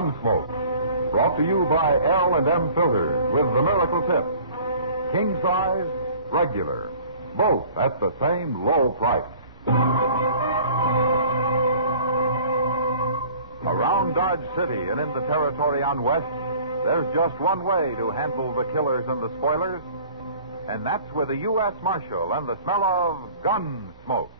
Gunsmoke. Brought to you by L&M Filters with the Miracle Tip. King size, regular. Both at the same low price. Around Dodge City and in the territory on West, there's just one way to handle the killers and the spoilers, and that's with a U.S. Marshal and the smell of gun smoke.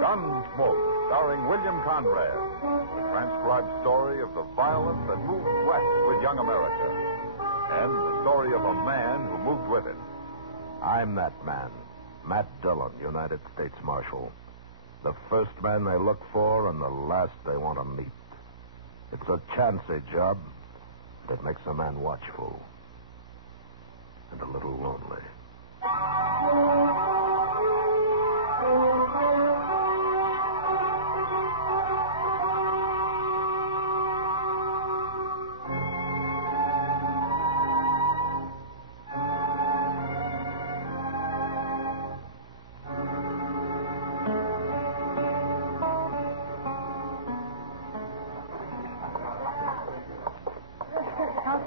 Gunsmoke, starring William Conrad. The transcribed story of the violence that moved west with young America. And the story of a man who moved with it. I'm that man, Matt Dillon, United States Marshal. The first man they look for and the last they want to meet. It's a chancy job that makes a man watchful and a little lonely.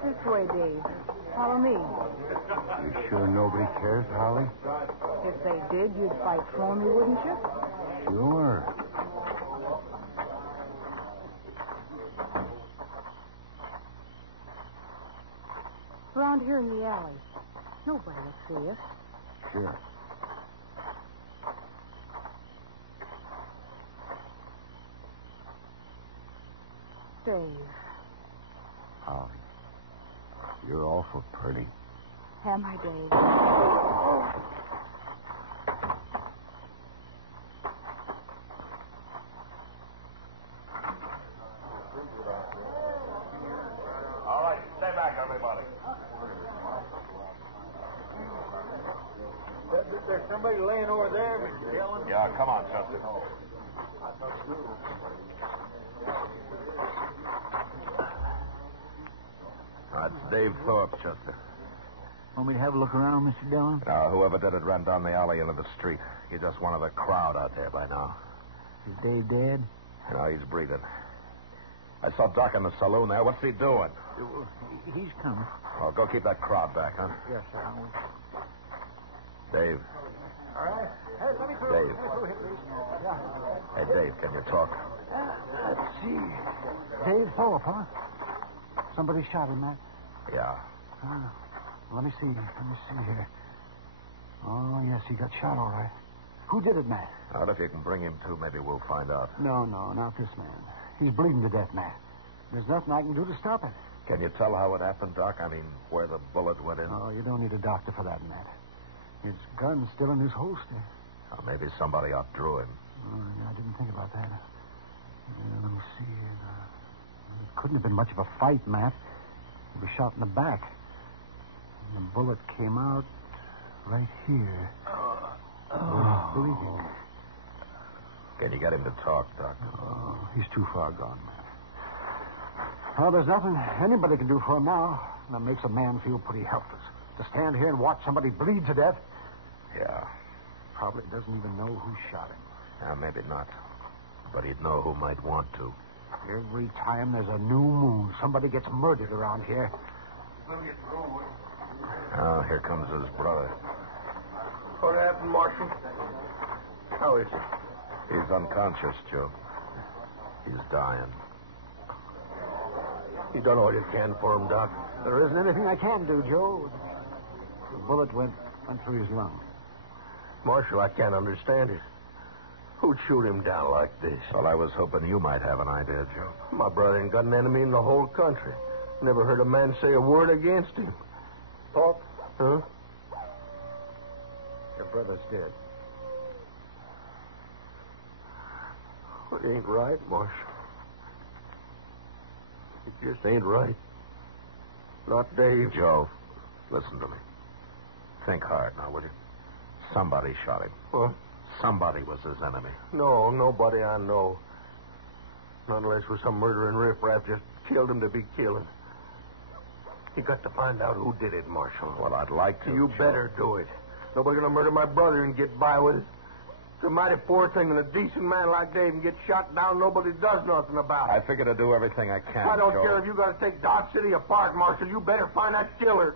This way, Dave. Follow me. You sure nobody cares, Holly? If they did, you'd fight for me, wouldn't you? Sure. Around here in the alley. Nobody will see us. Sure. Dave. Holly. You're awful pretty. Am I, Dave? All right, stay back, everybody. There's somebody laying over there, Mr. Dillon. Yeah, come on, Chester. That's Dave Thorpe, Chester. Want me to have a look around, Mr. Dillon? Whoever did it ran down the alley into the street. He's just one of the crowd out there by now. Is Dave dead? He's breathing. I saw Doc in the saloon there. What's he doing? He's coming. Well, go keep that crowd back, huh? Yes, sir. I will. Dave. All right. Hey, let me through. Dave. Let me through here, please. Yeah. Hey, Dave, can you talk? Let's see. Dave Thorpe, huh? Somebody shot him, Matt. Yeah. Let me see. Let me see here. Oh, yes, he got shot, all right. Who did it, Matt? Well, if you can bring him to, maybe we'll find out. No, not this man. He's bleeding to death, Matt. There's nothing I can do to stop it. Can you tell how it happened, Doc? I mean, where the bullet went in? Oh, you don't need a doctor for that, Matt. His gun's still in his holster. Well, maybe somebody outdrew him. Oh, yeah, I didn't think about that. Let me see here. It couldn't have been much of a fight, Matt. He was shot in the back. And the bullet came out right here. He's bleeding. Can you get him to talk, Doc? Oh, he's too far gone, Matt. Well, there's nothing anybody can do for him now. That makes a man feel pretty helpless. To stand here and watch somebody bleed to death. Yeah. Probably doesn't even know who shot him. Maybe not. But he'd know who might want to. Every time there's a new moon, somebody gets murdered around here. Oh, here comes his brother. What happened, Marshal? How is he? He's unconscious, Joe. He's dying. You done all you can for him, Doc. There isn't anything I can do, Joe. The bullet went through his lung. Marshal, I can't understand it. Who'd shoot him down like this? Well, I was hoping you might have an idea, Joe. My brother ain't got an enemy in the whole country. Never heard a man say a word against him. Thorpe? Huh? Your brother's dead. It ain't right, Marshal. It just ain't right. Not Dave. Joe, listen to me. Think hard now, will you? Somebody shot him. What? Somebody was his enemy. No, nobody I know. Not unless with some murdering riffraff just killed him to be killing. You got to find out who did it, Marshal. Well, I'd like to. You better do it. Nobody's going to murder my brother and get by with it. It's a mighty poor thing when a decent man like Dave can get shot down. Nobody does nothing about it. I figure to do everything I can. I don't Joe. care if you got to take Dodge City apart, Marshal. You better find that killer.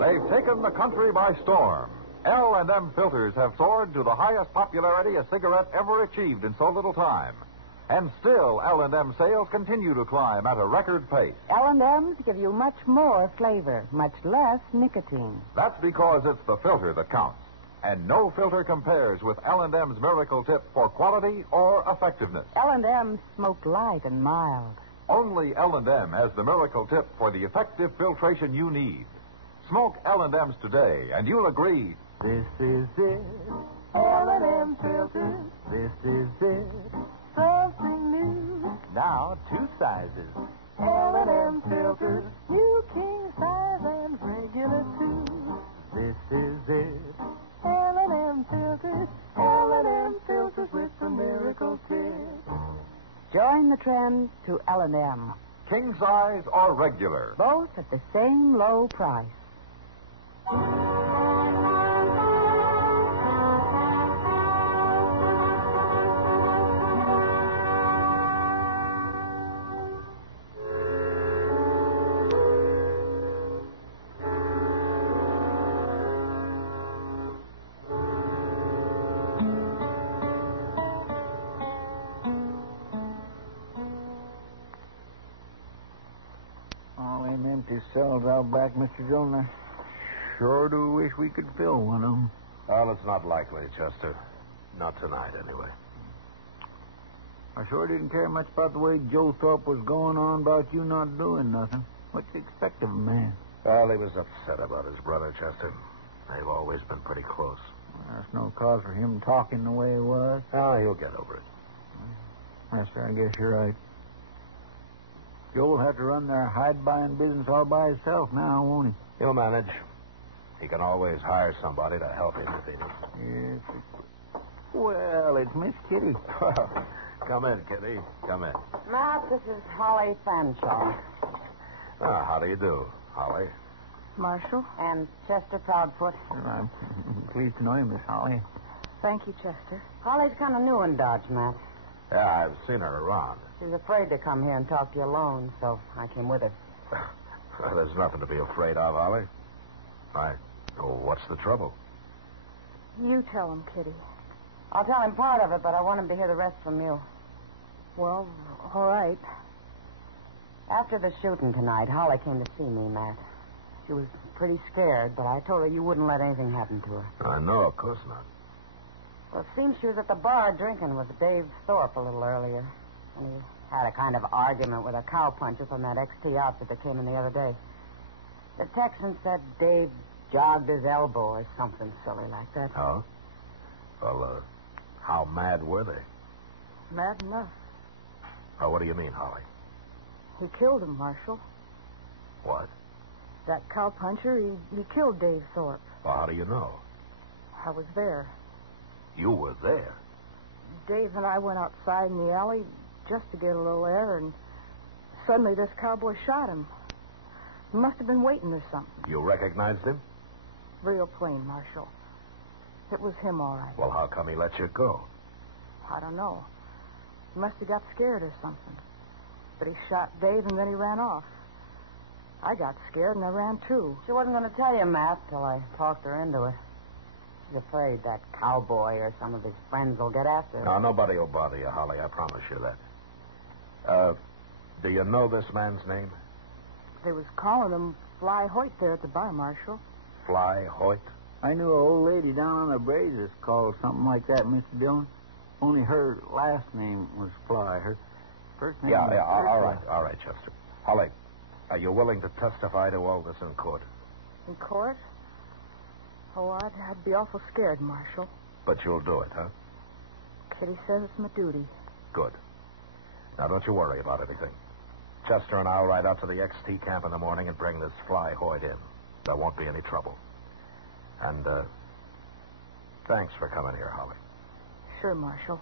They've taken the country by storm. L&M filters have soared to the highest popularity a cigarette ever achieved in so little time. And still, L&M sales continue to climb at a record pace. L&M's give you much more flavor, much less nicotine. That's because it's the filter that counts. And no filter compares with L&M's Miracle Tip for quality or effectiveness. L&M smoke light and mild. Only L&M has the Miracle Tip for the effective filtration you need. Smoke L&M's today, and you'll agree. This is it. L&M filters. This is it. Something new. Now, 2 sizes. L&M filters. New king size and regular too. This is it. L&M filters. L&M filters with the Miracle Tip. Join the trend to L&M. King size or regular. Both at the same low price. All them empty cells out back, Mr. Jones. Sure do wish we could fill one of them. Well, it's not likely, Chester. Not tonight, anyway. I sure didn't care much about the way Joe Thorpe was going on about you not doing nothing. What you expect of a man? Well, he was upset about his brother, Chester. They've always been pretty close. That's no cause for him talking the way he was. Oh, he'll get over it. Yes, sir, I guess you're right. Joe will have to run their hide-buying business all by himself now, won't he? He'll manage. He can always hire somebody to help him if he needs. Yes. Well, it's Miss Kitty. Come in, Kitty. Come in. Matt, this is Holly Fanshawe. How do you do, Holly? Marshal. And Chester Proudfoot. I'm pleased to know you, Miss Holly. Thank you, Chester. Holly's kind of new in Dodge, Matt. Yeah, I've seen her around. She's afraid to come here and talk to you alone, so I came with her. Well, there's nothing to be afraid of, Holly. What's the trouble? You tell him, Kitty. I'll tell him part of it, but I want him to hear the rest from you. Well, all right. After the shooting tonight, Holly came to see me, Matt. She was pretty scared, but I told her you wouldn't let anything happen to her. I know, of course not. Well, it seems she was at the bar drinking with Dave Thorpe a little earlier. And he had a kind of argument with a cowpuncher from that XT outfit that came in the other day. The Texan said Dave jogged his elbow or something silly like that. Oh? Well, how mad were they? Mad enough. Oh, what do you mean, Holly? He killed him, Marshal. What? That cowpuncher, he killed Dave Thorpe. Well, how do you know? I was there. You were there? Dave and I went outside in the alley just to get a little air, and suddenly this cowboy shot him. He must have been waiting or something. You recognized him? Real plain, Marshal. It was him, all right. Well, how come he let you go? I don't know. He must have got scared or something. But he shot Dave, and then he ran off. I got scared, and I ran, too. She wasn't going to tell you, Matt, till I talked her into it. She's afraid that cowboy or some of his friends will get after her. No, nobody will bother you, Holly. I promise you that. Do you know this man's name? They was calling him Fly Hoyt there at the bar, Marshal. Fly Hoyt? I knew an old lady down on the Brazos called something like that, Mr. Dillon. Only her last name was Fly. Her first name was... All right, Chester. Holly, are you willing to testify to all this in court? In court? Oh, I'd be awful scared, Marshal. But you'll do it, huh? said he says it's my duty. Good. Now, don't you worry about anything. Chester and I'll ride out to the XT camp in the morning and bring this Fly Hoyt in. There won't be any trouble. And, thanks for coming here, Holly. Sure, Marshal.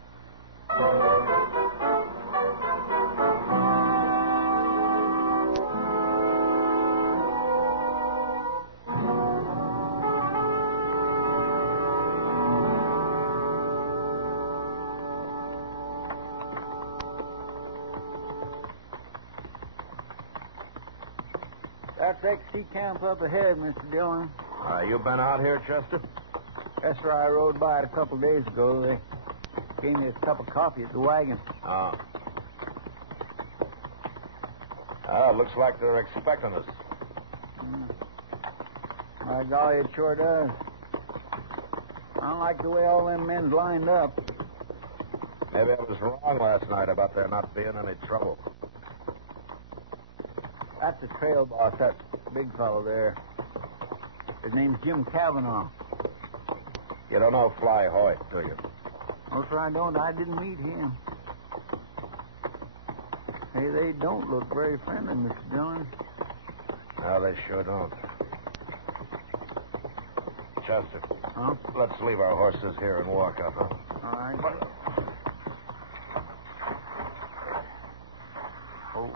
That's XT camp up ahead, Mr. Dillon. You been out here, Chester? Yes, sir. I rode by it a couple of days ago. They gave me a cup of coffee at the wagon. Oh. It looks like they're expecting us. My golly, it sure does. I don't like the way all them men's lined up. Maybe I was wrong last night about there not being any trouble. That's the trail boss, that big fellow there. His name's Jim Cavanaugh. You don't know Fly Hoyt, do you? No, sir, I don't. I didn't meet him. Hey, they don't look very friendly, Mr. Dillon. No, they sure don't. Chester. Huh? Let's leave our horses here and walk up, huh? All right. Oh.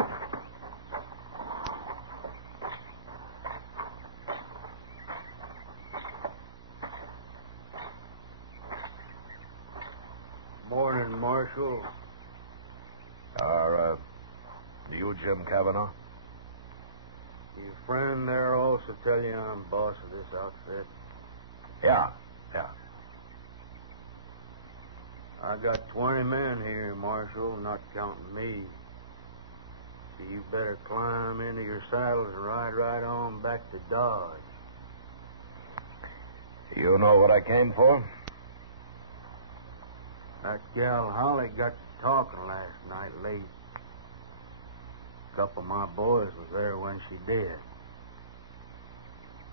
Morning, Marshal. Are, you Jim Cavanaugh? Your friend there also tell you I'm boss of this outfit? Yeah. I got 20 men here, Marshal, not counting me. So you better climb into your saddles and ride right on back to Dodge. You know what I came for? That gal Holly got to talking last night late. A couple of my boys was there when she did.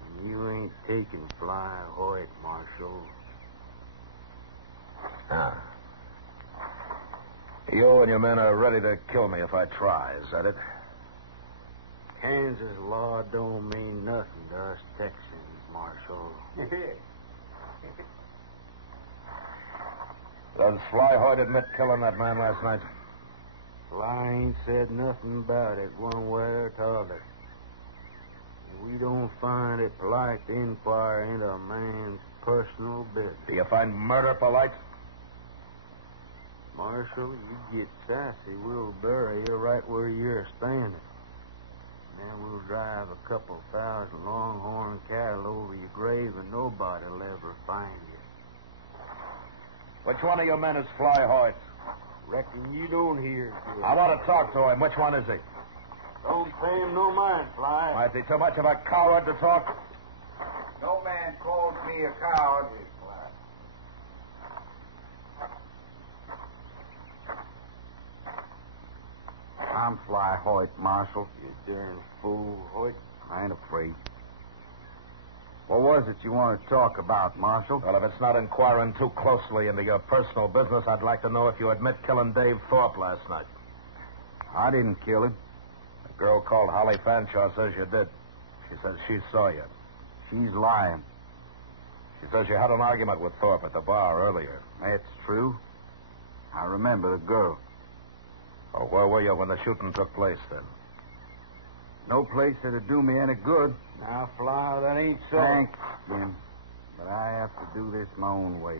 And you ain't taking Fly Hoyt, Marshal. Ah. You and your men are ready to kill me if I try, is that it? Kansas law don't mean nothing to us Texans, Marshal. Does Fly Hoyt admit killing that man last night? Fly ain't said nothing about it one way or t'other. We don't find it polite to inquire into a man's personal business. Do you find murder polite? Marshal, you get sassy, we'll bury you right where you're standing. Then we'll drive a couple thousand longhorn cattle over your grave and nobody'll ever find you. Which one of your men is Fly Hoyt? Reckon you don't hear good. I want to talk to him. Which one is he? Don't pay him no mind, Fly. Is he too much of a coward to talk? No man calls me a coward. I'm Fly Hoyt, Marshal. You darn fool, Hoyt. I ain't afraid. What was it you want to talk about, Marshal? Well, if it's not inquiring too closely into your personal business, I'd like to know if you admit killing Dave Thorpe last night. I didn't kill him. A girl called Holly Fanshawe says you did. She says she saw you. She's lying. She says you had an argument with Thorpe at the bar earlier. That's true. I remember the girl. Oh, where were you when the shooting took place, then? No place that'd do me any good. Now, Fly, that ain't so. Thanks, Jim. But I have to do this my own way.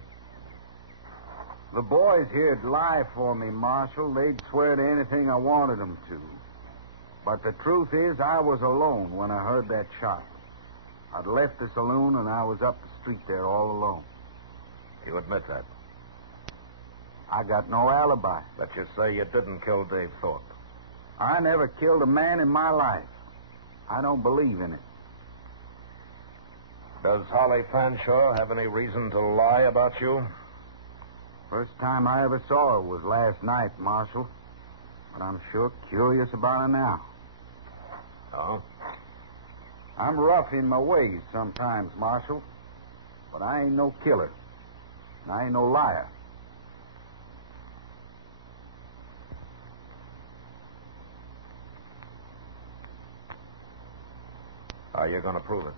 The boys here'd lie for me, Marshal. They'd swear to anything I wanted them to. But the truth is, I was alone when I heard that shot. I'd left the saloon and I was up the street there all alone. You admit that? I got no alibi. But you say you didn't kill Dave Thorpe. I never killed a man in my life. I don't believe in it. Does Holly Fanshawe have any reason to lie about you? First time I ever saw her was last night, Marshal. But I'm sure curious about her now. Oh? I'm rough in my ways sometimes, Marshal. But I ain't no killer. And I ain't no liar. How are you going to prove it?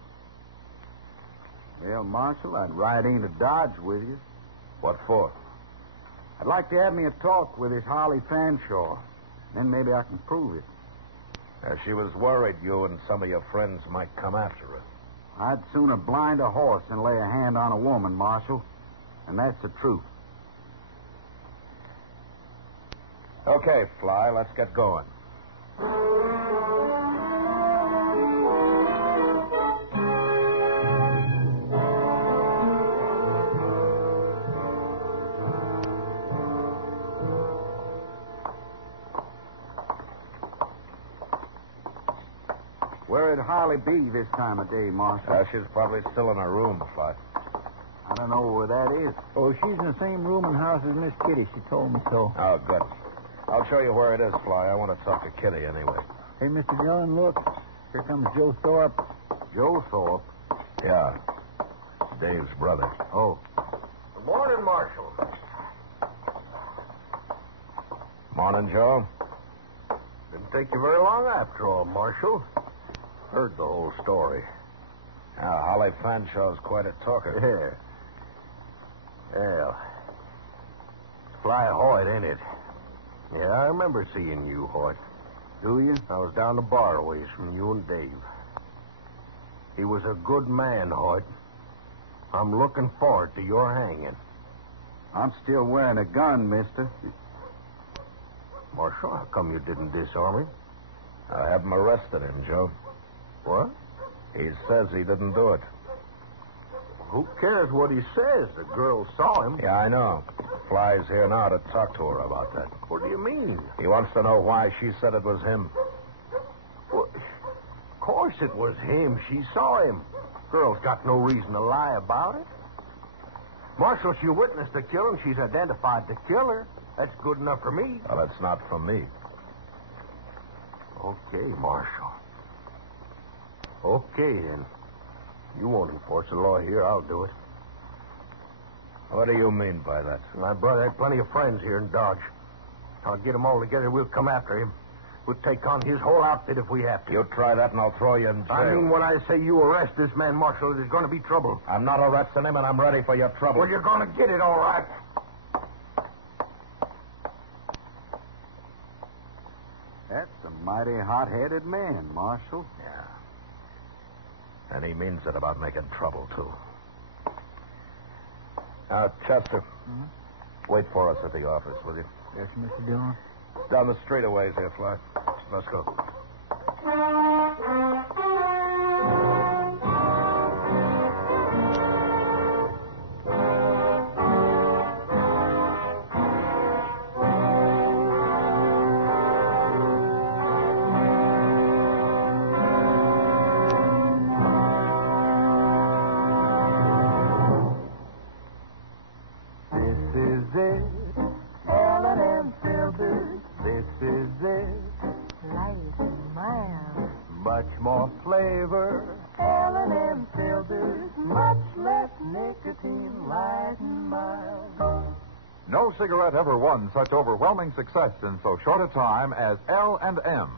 Well, Marshal, I'd ride into Dodge with you. What for? I'd like to have me a talk with this Holly Fanshawe. Then maybe I can prove it. She was worried you and some of your friends might come after her. I'd sooner blind a horse than lay a hand on a woman, Marshal. And that's the truth. Okay, Fly, let's get going. Where'd Holly be this time of day, Marshal? She's probably still in her room, Fly. I don't know where that is. Oh, she's in the same room and house as Miss Kitty. She told me so. Oh, good. I'll show you where it is, Fly. I want to talk to Kitty anyway. Hey, Mr. Dillon, look. Here comes Joe Thorpe. Joe Thorpe? Yeah. Dave's brother. Oh. Good morning, Marshal. Morning, Joe. Didn't take you very long after all, Marshal. Heard the whole story. Yeah, Holly Fanshaw's quite a talker. Yeah. Well, Fly Hoyt, ain't it? Yeah, I remember seeing you, Hoyt. Do you? I was down the bar ways from you and Dave. He was a good man, Hoyt. I'm looking forward to your hanging. I'm still wearing a gun, mister. Marshal, how come you didn't disarm him? I have him arrested him, Joe. What? He says he didn't do it. Who cares what he says? The girl saw him. Yeah, I know. Fly's here now to talk to her about that. What do you mean? He wants to know why she said it was him. Well, of course it was him. She saw him. Girl's got no reason to lie about it. Marshal, she witnessed the killing. She's identified the killer. That's good enough for me. Well, that's not from me. Okay, Marshal. Okay, then. You won't enforce the law here. I'll do it. What do you mean by that? My brother had plenty of friends here in Dodge. I'll get them all together. We'll come after him. We'll take on his whole outfit if we have to. You try that and I'll throw you in jail. I mean, when I say you arrest this man, Marshal, there's going to be trouble. I'm not arresting him and I'm ready for your trouble. Well, you're going to get it, all right. That's a mighty hot-headed man, Marshal. Yeah. And he means it about making trouble, too. Now, Chester, wait for us at the office, will you? Yes, Mr. Dillon. Down the street a ways here, Fly. Let's go. Much more flavor. L&M filters, much less nicotine, light and mild. No cigarette ever won such overwhelming success in so short a time as L&M.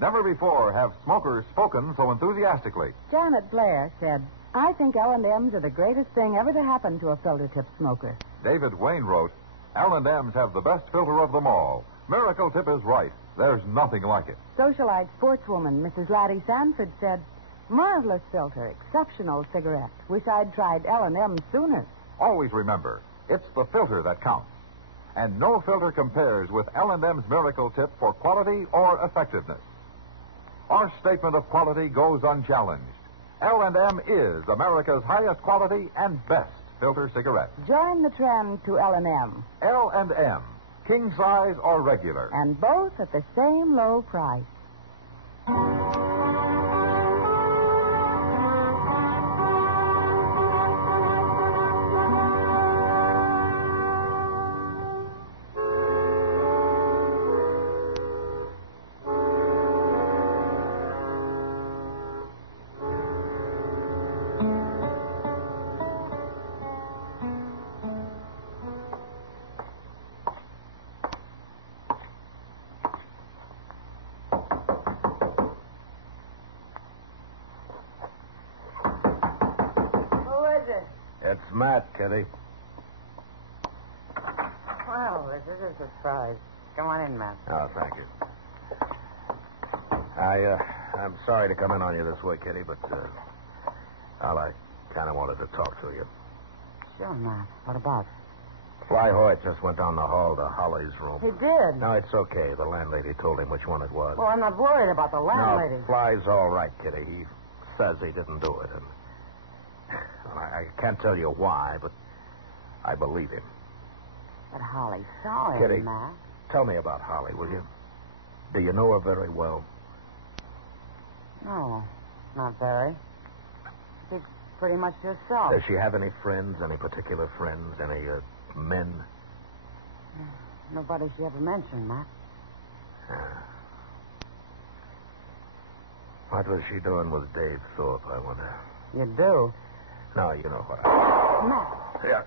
Never before have smokers spoken so enthusiastically. Janet Blair said, I think L&Ms are the greatest thing ever to happen to a filter-tip smoker. David Wayne wrote, L&Ms have the best filter of them all. Miracle Tip is right. There's nothing like it. Socialite sportswoman Mrs. Laddie Sanford said, marvelous filter, exceptional cigarette. Wish I'd tried L&M sooner. Always remember, it's the filter that counts. And no filter compares with L&M's Miracle Tip for quality or effectiveness. Our statement of quality goes unchallenged. L&M is America's highest quality and best filter cigarette. Join the trend to L&M. L&M, king size or regular. And both at the same low price. It's Matt, Kitty. Well, this is a surprise. Come on in, Matt. Oh, thank you. I'm sorry to come in on you this way, Kitty, but, well, I kind of wanted to talk to you. Sure, Matt. What about? Fly Hoyt just went down the hall to Holly's room. He did? No, it's okay. The landlady told him which one it was. Well, I'm not worried about the landlady. No, Fly's all right, Kitty. He says he didn't do it, and well, I can't tell you why, but I believe him. But Holly saw him, Kitty, Matt. tell me about Holly, will you? Do you know her very well? No, not very. She's pretty much herself. Does she have any friends, any particular friends, any men? Nobody she ever mentioned, Matt. What was she doing with Dave Thorpe, I wonder? You do? No, you know what Matt. Yeah.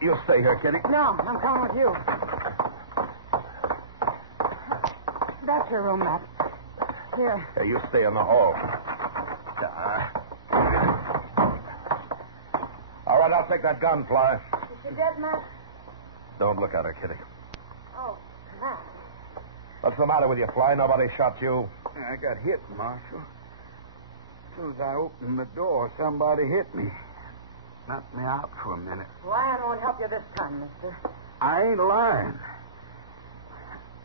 You stay here, Kitty. No, I'm coming with you. That's your room, Matt. Here. Hey, you stay in the hall. All right, I'll take that gun, Fly. Is she dead, Matt? Don't look at her, Kitty. Oh, Matt. What's the matter with you, Fly? Nobody shot you? I got hit, Marshal. As soon as I opened the door, somebody hit me. Knocked me out for a minute. Lion won't help you this time, mister. I ain't lying.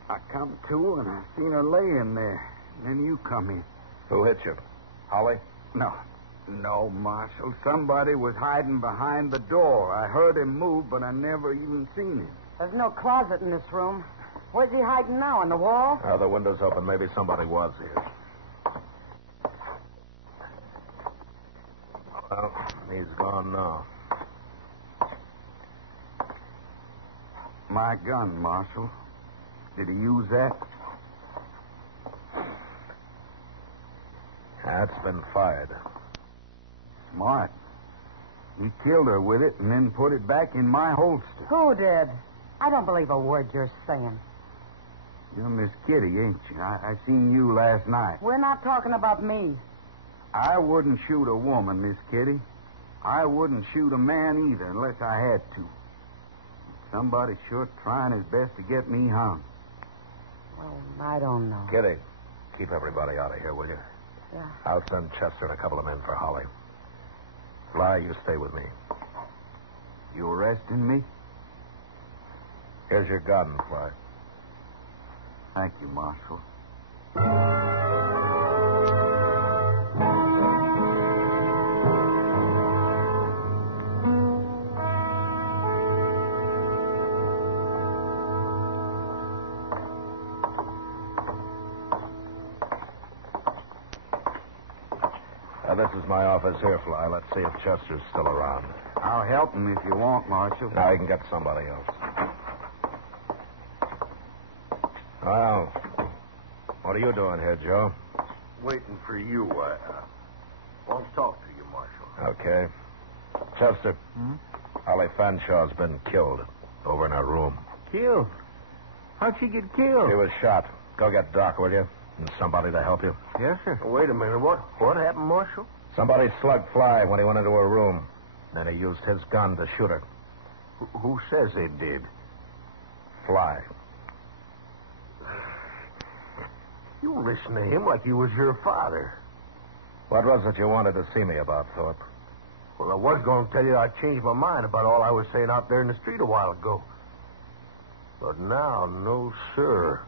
I come to and I seen her laying there. And then you come in. Who hit you? Holly? No, Marshal. Somebody was hiding behind the door. I heard him move, but I never even seen him. There's no closet in this room. Where's he hiding now? On the wall? The window's open. Maybe somebody was here. Well, he's gone now. My gun, Marshal. Did he use that? That's been fired. Smart. He killed her with it and then put it back in my holster. Who did? I don't believe a word you're saying. You're Miss Kitty, ain't you? I seen you last night. We're not talking about me. I wouldn't shoot a woman, Miss Kitty. I wouldn't shoot a man either unless I had to. Somebody's sure trying his best to get me hung. Well, I don't know. Kitty, keep everybody out of here, will you? Yeah. I'll send Chester and a couple of men for Holly. Fly, you stay with me. You arresting me? Here's your gun, Fly. Thank you, Marshal. This is my office here, Fly. Let's see if Chester's still around. I'll help him if you want, Marshal. Now you can get somebody else. Well, what are you doing here, Joe? Waiting for you. I want to talk to you, Marshal. Okay. Chester, Holly Fanshaw's been killed over in her room. Killed? How'd she get killed? She was shot. Go get Doc, will you? And somebody to help you. Yes, sir. Wait a minute. What happened, Marshal? Somebody slugged Fly when he went into her room. Then he used his gun to shoot her. Who says they did? Fly. You listen to him like he was your father. What was it you wanted to see me about, Thorpe? Well, I was going to tell you I changed my mind about all I was saying out there in the street a while ago. But now, no, sir.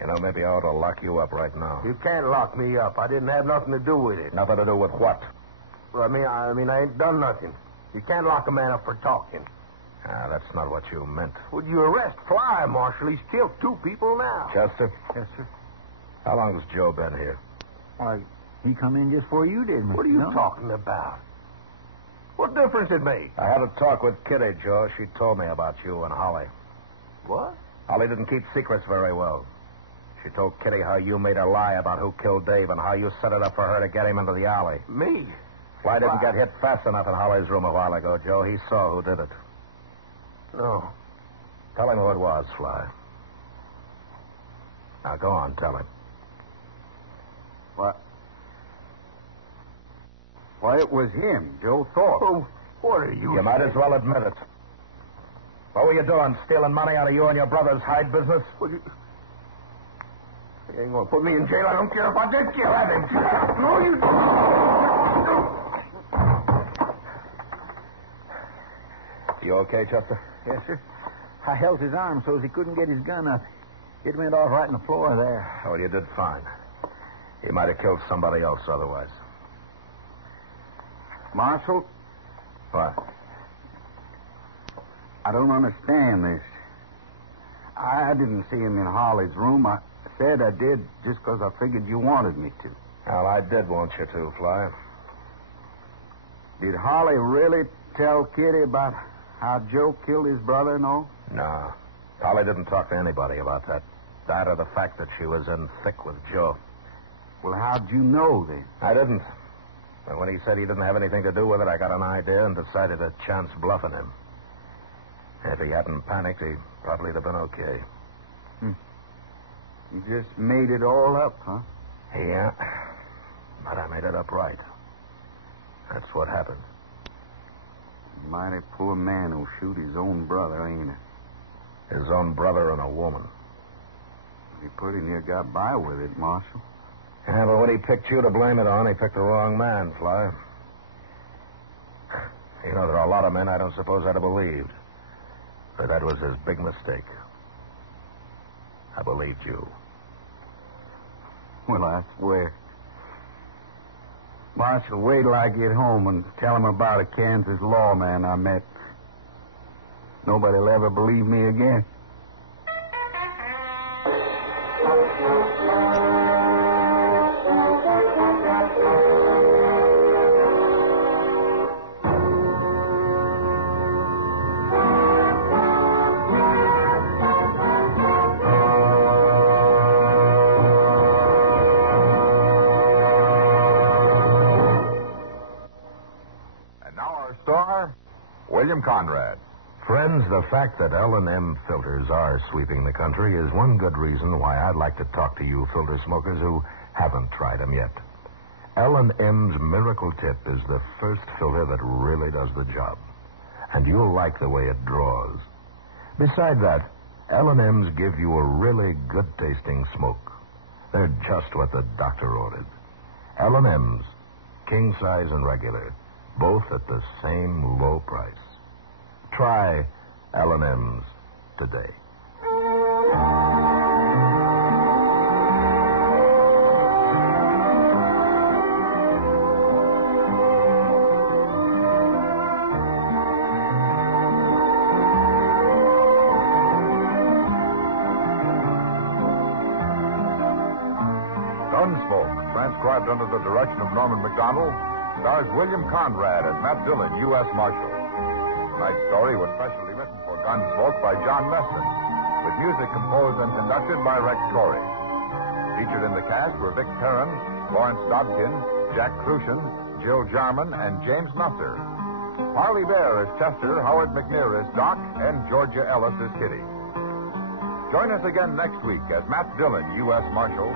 You know, maybe I ought to lock you up right now. You can't lock me up. I didn't have nothing to do with it. Nothing to do with what? Well, I mean, I ain't done nothing. You can't lock a man up for talking. That's not what you meant. Would you arrest Fly, Marshal? He's killed 2 people now. Chester, Yes, sir. how long has Joe been here? Why, he come in just before you did, Mr. What are you No? talking about? What difference it made? I had a talk with Kitty, Joe. She told me about you and Holly. What? Holly didn't keep secrets very well. She told Kitty how you made her lie about who killed Dave and how you set it up for her to get him into the alley. Me? Fly didn't Why? get hit fast enough in Holly's room a while ago, Joe. He saw who did it. No. Tell him who it was, Fly. Now, go on, tell him. What? Why, it was him, Joe Thorpe. Oh, What are you... You might as well admit it. What were you doing, stealing money out of you and your brother's hide business? Well, you ain't going to put me in jail. I don't care if I get killed. I didn't care. No, you... You okay, Chester? Yes, sir. I held his arm so as he couldn't get his gun up. It went off right on the floor there. Well, you did fine. You might have killed somebody else otherwise. Marshal, What? I don't understand this. I didn't see him in Holly's room. I said I did just because I figured you wanted me to. Well, I did want you to, Fly. Did Holly really tell Kitty about how Joe killed his brother and all? No. Holly didn't talk to anybody about that. That or the fact that she was in thick with Joe. Well, how'd you know then? I didn't. But when he said he didn't have anything to do with it, I got an idea and decided to chance bluffing him. If he hadn't panicked, he probably'd have been okay. You just made it all up, huh? Yeah. But I made it up right. That's what happened. Mighty poor man who'll shoot his own brother, ain't it? His own brother and a woman. He pretty near got by with it, Marshal. Yeah, but when he picked you to blame it on, he picked the wrong man, Fly. You know, there are a lot of men I don't suppose I'd have believed. But that was his big mistake. I believed you. Well, I swear. Marshal, wait till I get home and tell him about a Kansas lawman I met. Nobody'll ever believe me again. Star, William Conrad. Friends, the fact that L&M filters are sweeping the country is one good reason why I'd like to talk to you filter smokers who haven't tried them yet. L&M's Miracle Tip is the first filter that really does the job. And you'll like the way it draws. Besides that, L&M's give you a really good-tasting smoke. They're just what the doctor ordered. L&M's, king size and regular, both at the same low price. Try L&M's today. Gunsmoke, transcribed under the direction of Norman McDonald, stars William Conrad as Matt Dillon, U.S. Marshal. Tonight's story was specially written for Gunsmoke by John Meston, with music composed and conducted by Rex Corey. Featured in the cast were Vic Perrin, Lawrence Dobkin, Jack Crucian, Jill Jarman, and James Nusser. Harley Bear as Chester, Howard McNear as Doc, and Georgia Ellis as Kitty. Join us again next week as Matt Dillon, U.S. Marshal,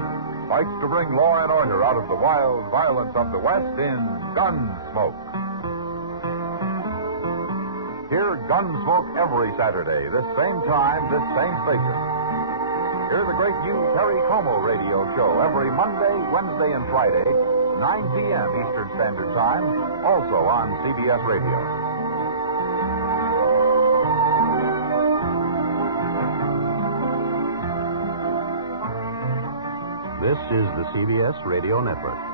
fights to bring law and order out of the wild violence of the West in Gunsmoke. Hear Gunsmoke every Saturday, this same time, this same station. Hear the great new Terry Como radio show every Monday, Wednesday, and Friday, 9 p.m. Eastern Standard Time, also on CBS Radio. This is the CBS Radio Network.